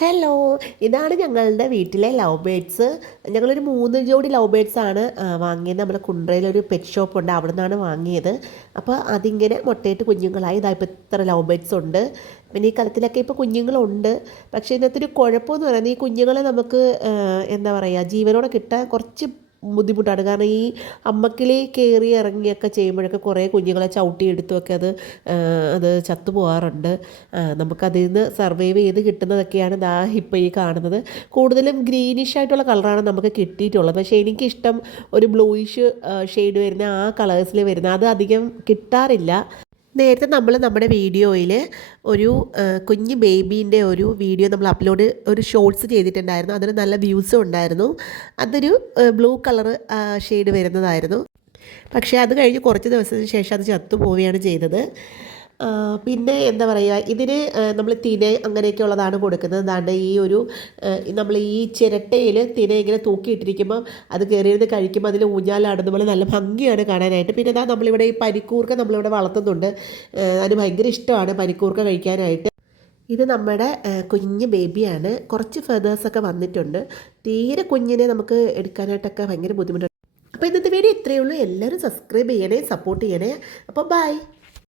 Hello, ഇതാണ് ഞങ്ങളുടെ വീട്ടിലെ ലവ് ബേഡ്സ്. ഞങ്ങളൊരു 3 ജോഡി ലവ് ബേഡ്സാണ് വാങ്ങിയത്. നമ്മുടെ കുണ്ട്രയിലൊരു പെറ്റ് ഷോപ്പുണ്ട്, അവിടെ നിന്നാണ് വാങ്ങിയത്. അപ്പോൾ അതിങ്ങനെ മുട്ടയിട്ട് കുഞ്ഞുങ്ങളായി. ഇതാ ഇപ്പോൾ ഇത്ര ലവ് ബേഡ്സ് ഉണ്ട്. പിന്നെ ഈ കലത്തിലൊക്കെ ഇപ്പോൾ കുഞ്ഞുങ്ങളുണ്ട്. പക്ഷേ ഇതിനകത്തൊരു കുഴപ്പമെന്ന് പറയുന്നത്, ഈ കുഞ്ഞുങ്ങളെ നമുക്ക് എന്താ പറയുക, ജീവനോടെ കിട്ടാൻ കുറച്ച് ബുദ്ധിമുട്ടാണ്. കാരണം ഈ അമ്മക്കിളി കയറി ഇറങ്ങിയൊക്കെ ചെയ്യുമ്പോഴൊക്കെ കുറേ കുഞ്ഞുങ്ങളെ ചവിട്ടിയെടുത്തുമൊക്കെ അത് ചത്തു പോകാറുണ്ട്. നമുക്കതിൽ നിന്ന് സർവൈവ് ചെയ്ത് കിട്ടുന്നതൊക്കെയാണ് ദാ ഇപ്പോൾ ഈ കാണുന്നത്. കൂടുതലും ഗ്രീനിഷ് ആയിട്ടുള്ള കളറാണ് നമുക്ക് കിട്ടിയിട്ടുള്ളത്. പക്ഷേ എനിക്കിഷ്ടം ഒരു ബ്ലൂയിഷ് ഷെയ്ഡ് വരുന്ന ആ കളേഴ്സിൽ വരുന്ന അത് അധികം കിട്ടാറില്ല. നേരത്തെ നമ്മൾ നമ്മുടെ വീഡിയോയിൽ ഒരു കുഞ്ഞ് ബേബീൻ്റെ ഒരു വീഡിയോ നമ്മൾ ഒരു ഷോർട്സ് ചെയ്തിട്ടുണ്ടായിരുന്നു. അതിന് നല്ല വ്യൂസും ഉണ്ടായിരുന്നു. അതൊരു ബ്ലൂ കളറ് ഷെയ്ഡ് വരുന്നതായിരുന്നു. പക്ഷേ അത് കഴിഞ്ഞ് കുറച്ച് ദിവസത്തിന് ശേഷം അത് ചത്തുപോവുകയാണ് ചെയ്തത്. പിന്നെ എന്താ പറയുക, ഇതിന് നമ്മൾ തിന അങ്ങനെയൊക്കെ ഉള്ളതാണ് കൊടുക്കുന്നത്. ദാണ്ട് ഈ ഒരു നമ്മൾ ഈ ചിരട്ടയിൽ തിന ഇങ്ങനെ തൂക്കിയിട്ടിരിക്കുമ്പോൾ അത് കയറിയിരുന്ന് കഴിക്കുമ്പോൾ അതിൽ ഊഞ്ഞാലാടുന്ന പോലെ നല്ല ഭംഗിയാണ് കാണാനായിട്ട്. പിന്നെ ഇതാ നമ്മളിവിടെ ഈ പനിക്കൂർക്ക നമ്മളിവിടെ വളർത്തുന്നുണ്ട്. അതിന് ഭയങ്കര ഇഷ്ടമാണ് പനിക്കൂർക്ക കഴിക്കാനായിട്ട്. ഇത് നമ്മുടെ കുഞ്ഞ് ബേബിയാണ്. കുറച്ച് ഫെതേഴ്സൊക്കെ വന്നിട്ടുണ്ട്. തീരെ കുഞ്ഞിനെ നമുക്ക് എടുക്കാനായിട്ടൊക്കെ ഭയങ്കര ബുദ്ധിമുട്ടുണ്ട്. അപ്പോൾ ഇന്നത്തെ വീഡിയോ ഇത്രയേ ഉള്ളൂ. എല്ലാവരും സബ്സ്ക്രൈബ് ചെയ്യണേ, സപ്പോർട്ട് ചെയ്യണേ. അപ്പോൾ ബൈ.